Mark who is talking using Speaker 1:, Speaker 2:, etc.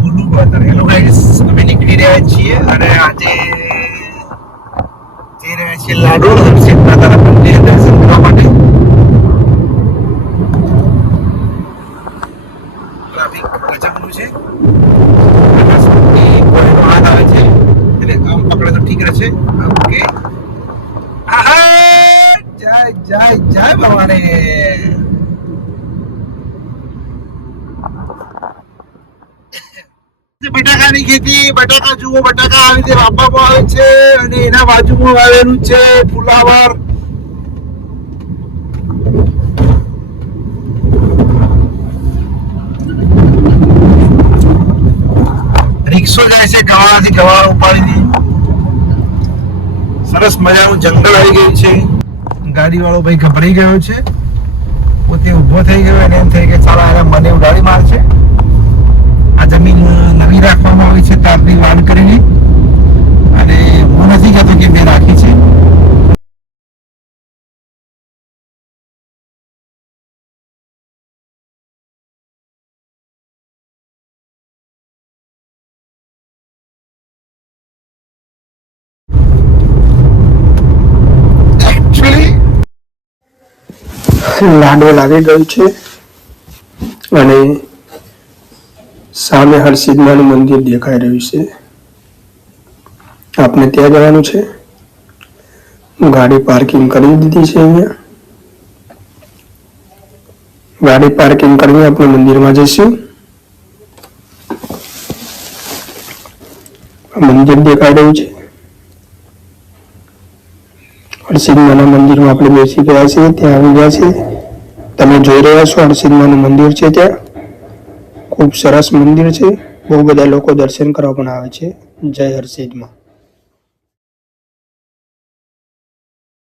Speaker 1: Hello guys અમે નીકળી રહ્યા છીએ અને આજે જઈ રહ્યા છીએ લાડોળ હરસિંહ માતાના મંદિરે દર્શન કરવા માટે. ટ્રાફિક ગજબનું તો ઠીક રહેશે. ઓકે! જય જય જય ભવાની. બટાકાની ખેતી, બટાકા જુઓ, બટાકા આવી રીતે વાપવામાં આવે છે અને એના બાજુમાં આવેલું છે ફુલાવર. રિક્ષો જાય છે ગવાથી ગવાણ ઉપાડીને. સરસ મજાનું જંગલ આવી ગયું છે. ગાડી વાળો ભાઈ ગભરાઈ ગયો છે. પોતે ઊભો થઈ ગયો અને એમ થઈ કે સારા આને મને ઉડાડી મારશે.
Speaker 2: લાડો લાગી ગયો છે. અને સામે હરસિદ્ધમાનું મંદિર દેખાઈ રહ્યું છે. આપણે ત્યાં જવાનું છે. ગાડી પાર્કિંગ કરી દીધી છે અહીંયા. ગાડી પાર્કિંગ કરીને આપણે મંદિરમાં જઈશું. મંદિર દેખાઈ રહ્યું છે. હરસિદ્ધમાના મંદિરમાં આપણે બેસી ગયા છીએ, ત્યાં આવી ગયા છે તમે જોઈ રહ્યા છો હરસિદ્ધમાનું મંદિર છે ત્યાં. ખૂબ સરસ મંદિર છે. બહુ બધા લોકો દર્શન કરવા પણ આવે છે. જય હરસિદ્ધમાં